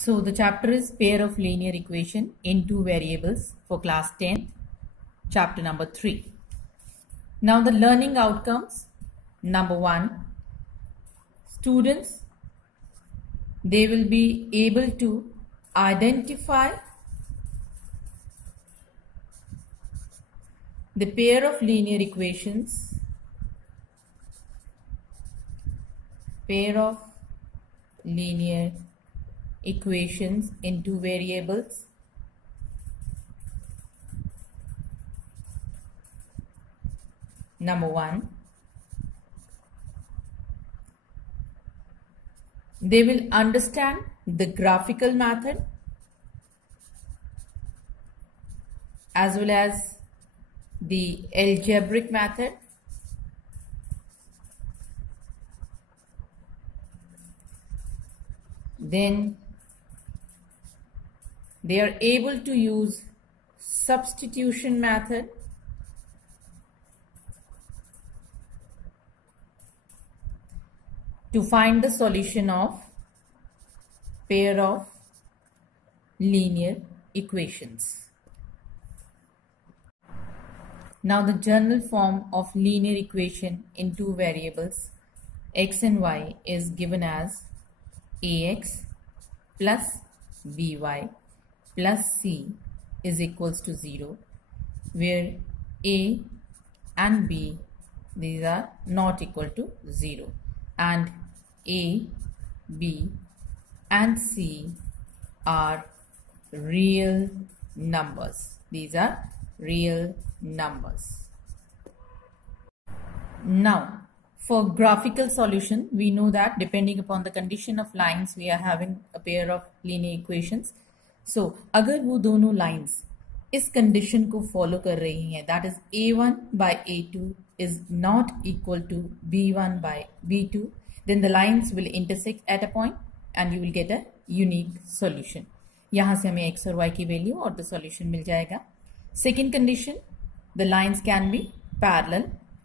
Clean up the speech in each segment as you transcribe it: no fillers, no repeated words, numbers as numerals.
So the chapter is pair of linear equation in two variables for class 10th, chapter number 3. Now the learning outcomes. Number 1, students, they will be able to identify the pair of linear equations, in two variables Number 1, they will understand the graphical method as well as the algebraic method. Then they are able to use substitution method to find the solution of pair of linear equations. Now the general form of linear equation in two variables x and y is given as ax plus by plus c is equals to 0, where a and b, these are not equal to 0, and a, b and c are real numbers. These are real numbers. Now for graphical solution, we know that depending upon the condition of lines, we are having a pair of linear equations. So अगर वो दोनों lines इस condition को follow कर रही हैं, that is a1 by a2 is not equal to b1 by b2, then the lines will intersect at a point and you will get a unique solution. यहाँ से हमें x और y की value और the solution मिल जाएगा. Second condition, the lines can be parallel.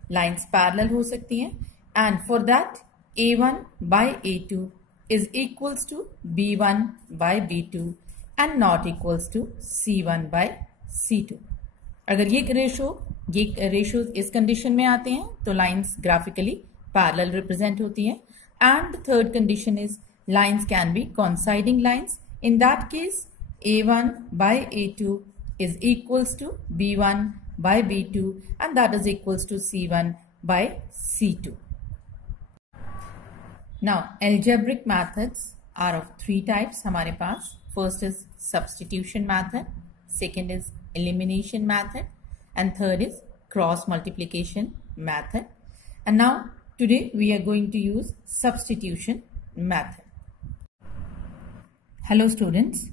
Lines parallel हो सकती हैं, and for that a1 by a2 is equals to b1 by b2 and not equals to c1 by c2. अगर ये रेशो इस कंडीशन में आते हैं तो लाइंस ग्राफिकली पैरेलल रिप्रेजेंट होती हैं. And the third condition his lines can be coinciding lines. In that case a1 by a2 is equals to b1 by b2 and that is equals to c1 by c2. Now algebraic methods are of three types हमारे पास. First is substitution method, second is elimination method, and third is cross multiplication method. And now today we are going to use substitution method. Hello students,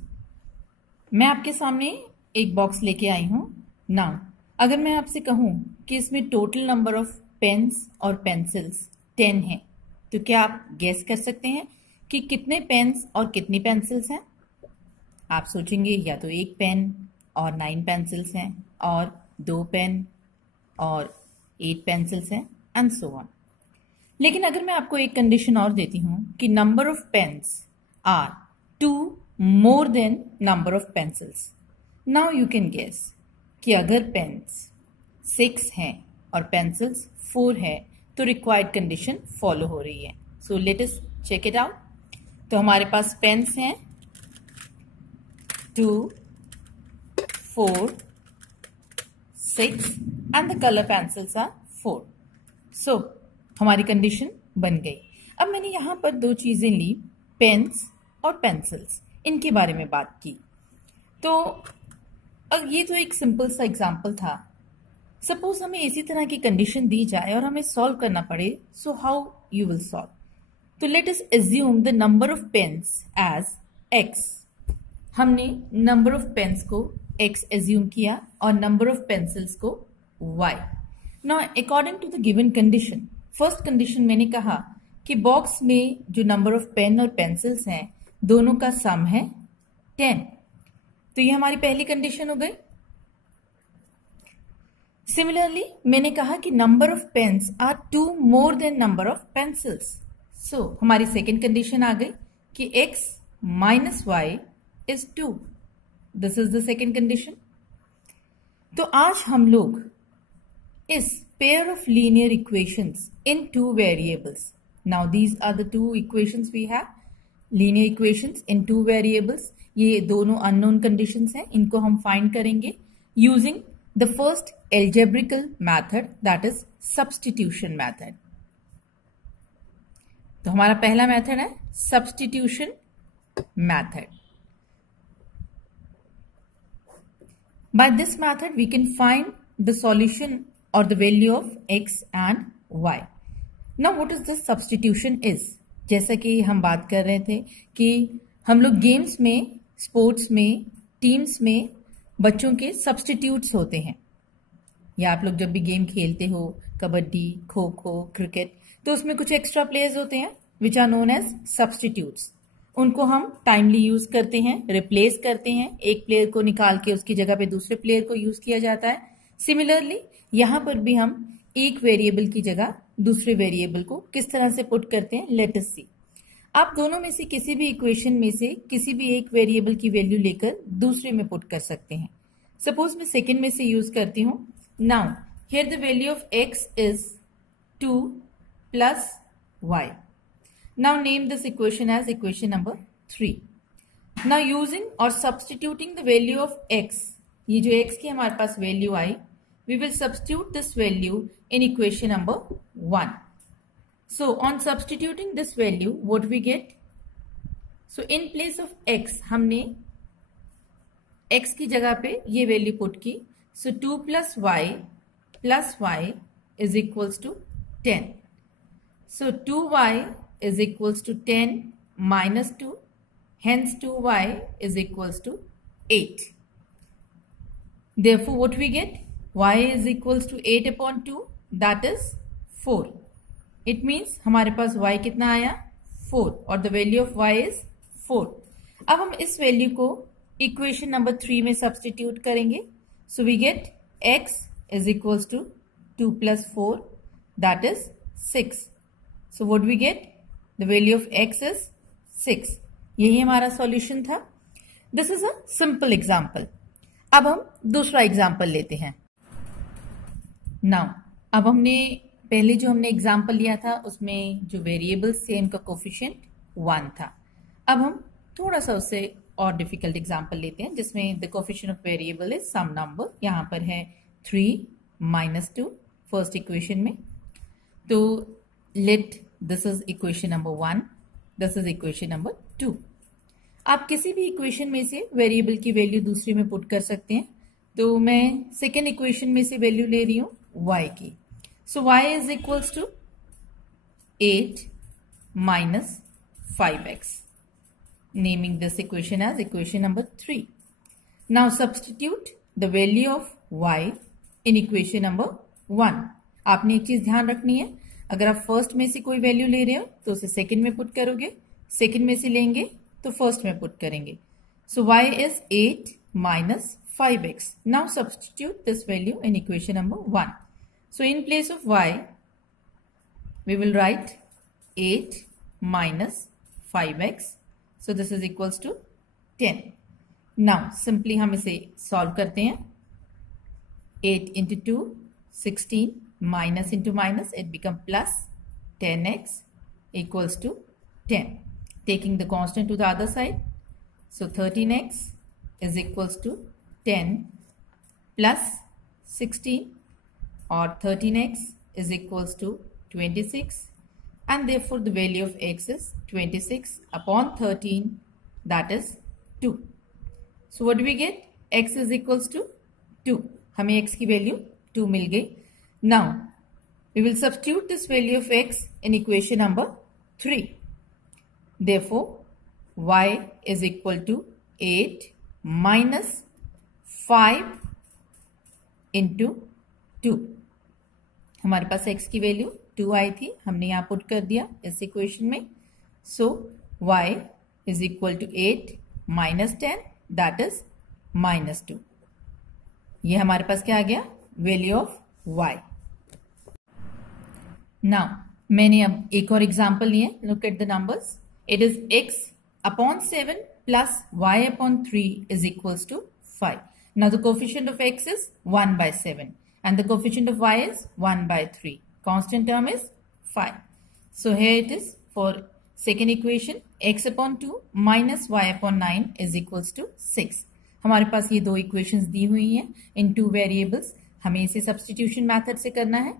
मैं आपके सामने एक बॉक्स लेके आई हूँ. नाउ अगर मैं आपसे कहूँ कि इसमें टोटल नंबर ऑफ पेन्स और पेंसिल्स 10 हैं, तो क्या आप गेस कर सकते हैं कि कितने पेन्स और कितनी पेंसिल्स हैं? आप सोचेंगे या तो एक पेन और 9 पेंसिल्स हैं, और 2 पेन और 8 पेंसिल्स हैं, एंड सो ऑन. लेकिन अगर मैं आपको एक कंडीशन और देती हूं कि number of pens are 2 more than number of pencils, now you can guess कि अगर पेन्स 6 हैं और पेंसिल्स 4 है तो रिक्वायर्ड कंडीशन फॉलो हो रही है. So let us check it out. तो हमारे पास पेन्स हैं 2, 4, 6 and the color pencils are 4. So हमारी कंडीशन बन गई. अब मैंने यहां पर दो चीजें ली, पेन्स और पेंसिल्स, इनके बारे में बात की. तो अब ये तो एक सिंपल सा एग्जांपल था. सपोज हमें इसी तरह की कंडीशन दी जाए और हमें सॉल्व करना पड़े. So how you will solve? तो let us assume the number of pens as x. हमने नंबर ऑफ पेन्स को x एज्यूम किया और नंबर ऑफ पेंसिल्स को y. Now according to the given condition, first condition मैंने कहा कि box में जो नंबर ऑफ पेन और पेंसिल्स हैं दोनों का सम है 10. तो ये हमारी पहली कंडीशन हो गई. सिमिलरली मैंने कहा कि number of pens are 2 more than number of pencils. So हमारी सेकेंड कंडीशन आ गई कि x minus y is 2. This is the second condition. तो आज हम लोग इस pair of linear equations in two variables. Now these are the two equations we have. Linear equations in two variables. ये दोनों unknown conditions हैं. इनको हम find करेंगे using the first algebraical method, that is substitution method. तो हमारा पहला मेथड है substitution method. By this method we can find the solution or the value of x and y. Now what is this substitution is? जैसा कि हम बात कर रहे थे कि हम लोग गेम्स में, स्पोर्ट्स में, टीम्स में बच्चों के सब्स्टिट्यूट्स होते हैं, या आप लोग जब भी गेम खेलते हो, कबड्डी, खो खो, क्रिकेट, तो उसमें कुछ एक्स्ट्रा प्लेयर्स होते हैं which are known as substitutes. उनको हम टाइमली यूज करते हैं, रिप्लेस करते हैं, एक प्लेयर को निकाल के उसकी जगह पे दूसरे प्लेयर को यूज किया जाता है. सिमिलरली यहां पर भी हम एक वेरिएबल की जगह दूसरे वेरिएबल को किस तरह से पुट करते हैं, लेट अस सी. आप दोनों में से किसी भी इक्वेशन में से किसी भी एक वेरिएबल की वैल्यू लेकर दूसरे में पुट कर सकते हैं. सपोज मैं सेकंड में से यूज करती हूं. Now here the value of x is 2 plus y. Now name this equation as equation number 3. Now using or substituting the value of x, ये जो x की हमारे पास वैल्यू आई, we will substitute this value in equation number 1. So on substituting this value, what we get? So in place of x, हमने x की जगह पे ये वैल्यू पुट की. So 2 plus y is equals to 10. So 2y is equals to 10 minus 2, hence 2y is equals to 8. Therefore what we get? Y is equals to 8 upon 2, that is 4. It means हमारे पास y कितना आया? 4, और the value of y is 4. अब हम इस वैल्यू को equation number 3 में substitute करेंगे. So we get x is equals to 2 plus 4, that is 6. So what we get? The value of x is 6. यही हमारा सॉल्यूशन था. This is a simple example. अब हम दूसरा एग्जाम्पल लेते हैं. नाउ अब पहले जो हमने एग्जाम्पल लिया था उसमें जो वेरिएबल्स थे उनका कोफिशिएंट 1 था. अब हम थोड़ा सा उससे और डिफिकल्ट एग्जाम्पल लेते हैं जिसमें the coefficient of variable is some number. यहाँ पर है 3 minus 2 फर्स्ट इक्वेशन में. तो let this is equation number 1, this is equation number 2. आप किसी भी इक्वेशन में से वेरिएबल की वैल्यू दूसरी में पुट कर सकते हैं. तो मैं सेकेंड इक्वेशन में से वैल्यू ले रही हूं y की. So y is equals to 8 minus 5x. Naming this equation as equation number 3. Now substitute the value of y in equation number 1. आपने एक चीज ध्यान रखनी है, अगर आप फर्स्ट में से कोई वैल्यू ले रहे हो तो उसे सेकंड में पुट करोगे, सेकंड में से लेंगे तो फर्स्ट में पुट करेंगे. So y is 8 minus 5x. Now substitute this value in equation number 1. So in place of y we will write 8 minus 5x. So this is equals to 10. Now simply हम इसे सॉल्व करते हैं. 8 into 2 16, minus into minus, it become plus 10x equals to 10. Taking the constant to the other side, so 13x is equals to 10 plus 16, or 13x is equals to 26, and therefore the value of x is 26 upon 13, that is 2. So what do we get? X is equals to 2. हमें x की वैल्यू 2 मिल गई. Now we will substitute this value of x in equation number 3. Therefore y is equal to 8 minus 5 into 2. हमारे पास x की वैल्यू 2 आई थी, हमने यहां पुट कर दिया इस इक्वेशन में. सो y is equal to 8 minus 10, that is minus 2. ये हमारे पास क्या आ गया? Value of y. नाउ मैंने अब एक और एग्जांपल लिए. Look at the numbers. It is x upon 7 plus y upon 3 is equals to 5. Now the coefficient of x is 1 by 7 and the coefficient of y is 1 by 3. Constant term is 5. So here it is for second equation, x upon 2 minus y upon 9 is equals to 6. हमारे पास ये दो इक्वेशंस दी हुई हैं इन two variables. हमें इसे substitution method से करना है.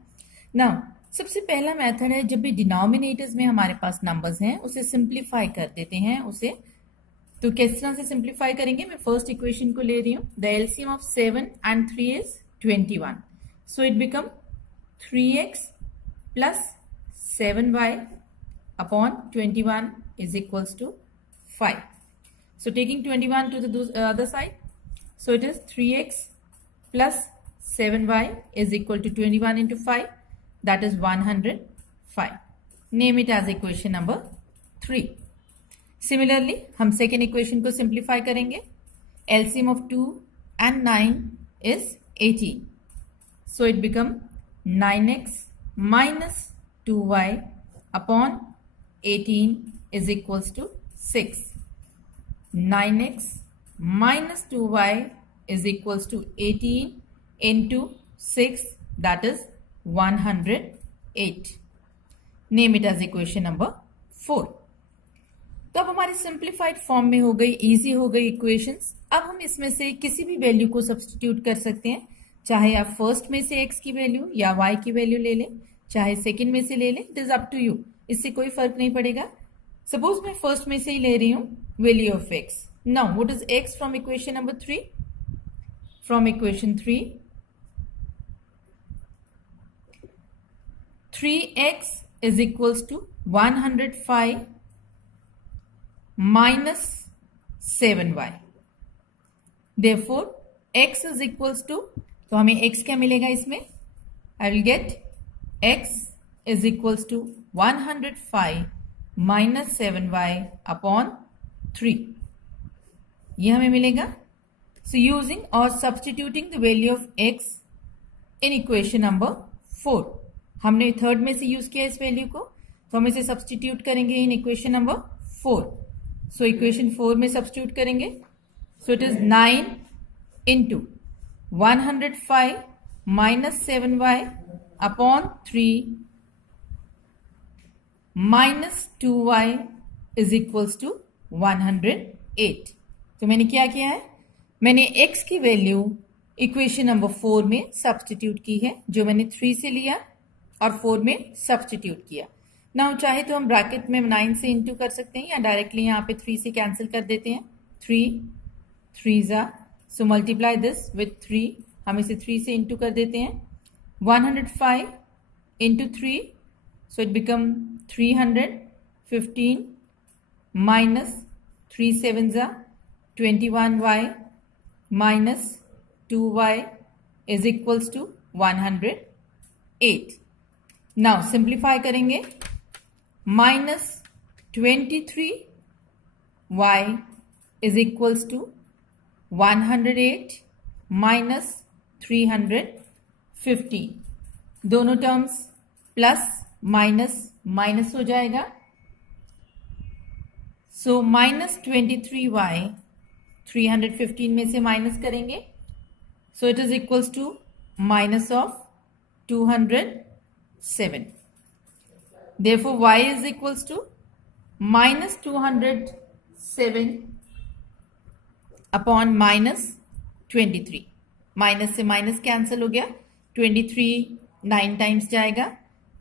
नाउ सबसे पहला मेथड है, जब भी डिनोमिनेटर्स में हमारे पास नंबर्स हैं उसे सिंप्लीफाई कर देते हैं. उसे तो किस तरह से सिंप्लीफाई करेंगे? मैं फर्स्ट इक्वेशन को ले रही हूँ. द एलसीएम ऑफ 7 and 3 is 21. So it become 3x plus 7y upon 21 is equals to 5. So taking 21 to the other side, so it is 3x plus 7y is equal to 21 into 5, that is 105. Name it as equation number 3. Similarly, हम second equation को simplify करेंगे. LCM of 2 and 9 is 18. So it become 9x minus 2y upon 18 is equals to 6. 9x minus 2y is equals to 18 into 6, that is 108. Name it as equation number 4. तो अब हमारी simplified form में हो गई, इजी हो गई इक्वेशंस. अब हम इसमें से किसी भी वैल्यू को सब्स्टिट्यूट कर सकते हैं. चाहे आप फर्स्ट में से x की वैल्यू या y की वैल्यू ले लें, चाहे सेकंड में से ले लें, it is up to you. इससे कोई फर्क नहीं पड़ेगा. सपोज मैं फर्स्ट में से ही ले रही हूं value of x. Now what is x from equation number 3? From equation 3x is equals to 105 minus 7y. Therefore, x is equals to, तो हमें x क्या मिलेगा इसमें? I will get x is equals to 105 minus 7y upon 3. ये हमें मिलेगा. So using or substituting the value of x in equation number 4. हमने थर्ड में से यूज किया इस वैल्यू को, तो हम इसे सब्स्टिट्यूट करेंगे in equation number 4. So equation 4 में सब्स्टिट्यूट करेंगे. So it is 9 into 105 minus 7y upon 3 minus 2y is equals to 108. तो मैंने क्या किया है? मैंने x की वैल्यू इक्वेशन नंबर 4 में सब्स्टिट्यूट की है, जो मैंने 3 से लिया और 4 में सब्स्टिट्यूट किया. नाउ चाहे तो हम ब्रैकेट में 9 से इंटू कर सकते हैं या डायरेक्टली यहाँ पे 3 से कैंसिल कर देते हैं. 3 जा, सो मल्टीप्लाई दिस विथ 3. हम इसे 3 से इंटू कर देते हैं. 105 into 3, so it become 315 minus 3 7 जा 21y minus 2y is equals to 108. Now simplify करेंगे. Minus 23y is equals to 108 minus 315. दोनों टर्म्स प्लस माइनस माइनस हो जाएगा. सो माइनस 23y 315 में से माइनस करेंगे. So it is equals to minus of 207. Therefore, y is equals to minus 207 upon minus 23. माइनस से minus cancel हो गया. 23 9 टाइम्स जाएगा.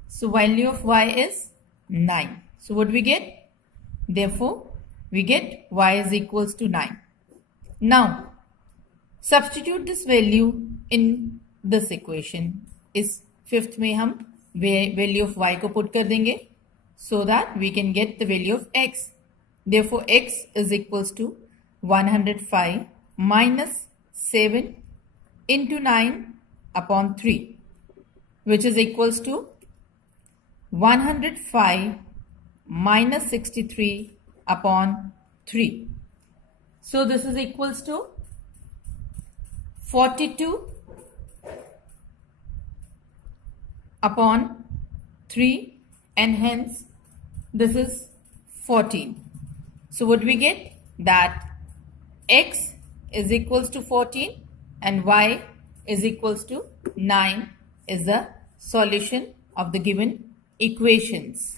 So value of y is 9. So what we get? Therefore, we get y is equals to 9. Now, substitute this value in this equation. इस फिफ्थ में हम value of y को पुट कर देंगे so that we can get the value of x. Therefore, x is equals to 105 minus 7 into 9 upon 3, which is equals to 105 minus 63 upon 3. So this is equals to 42 upon 3, and hence this is 14. So what we get? That x is equals to 14 and y is equals to 9 is the solution of the given equations.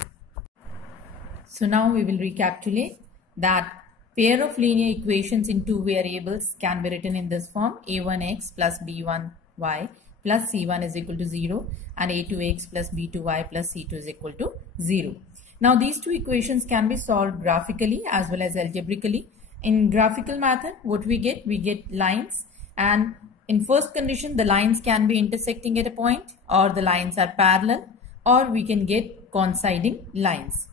So now we will recapitulate that pair of linear equations in two variables can be written in this form: a1x plus b1y plus c1 is equal to 0 and a2x plus b2y plus c2 is equal to 0. Now these two equations can be solved graphically as well as algebraically. In graphical method, what we get? We get lines, and in first condition the lines can be intersecting at a point, or the lines are parallel, or we can get coinciding lines.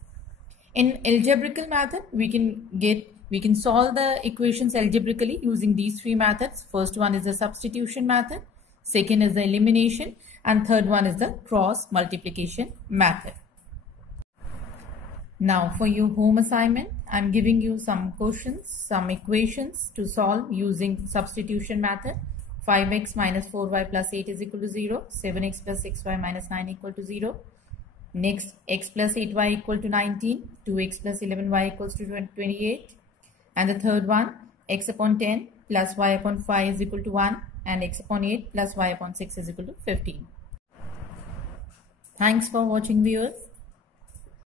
In algebraical method, we can solve the equations algebraically using these three methods. First one is the substitution method, second is the elimination, and third one is the cross multiplication method. Now for your home assignment, I am giving you some questions, some equations to solve using substitution method. 5x minus 4y plus 8 is equal to 0. 7x plus 6y minus 9 equal to 0. Next, x plus 8y equal to 19. 2x plus 11y equals to 28. And the third one, x upon 10 plus y upon 5 is equal to 1. And x upon 8 plus y upon 6 is equal to 15. Thanks for watching, viewers.